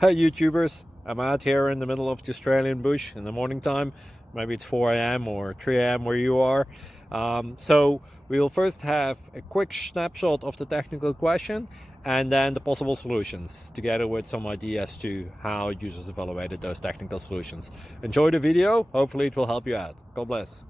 Hey YouTubers, I'm out here in the middle of the Australian bush in the morning time. Maybe it's 4 a.m. or 3 a.m. where you are. So we'll first have a quick snapshot of the technical question and then the possible solutions, together with some ideas to how users evaluated those technical solutions. Enjoy the video, hopefully it will help you out. God bless.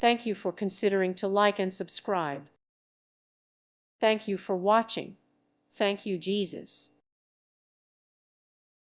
Thank you for considering to like and subscribe. Thank you for watching. Thank you, Jesus.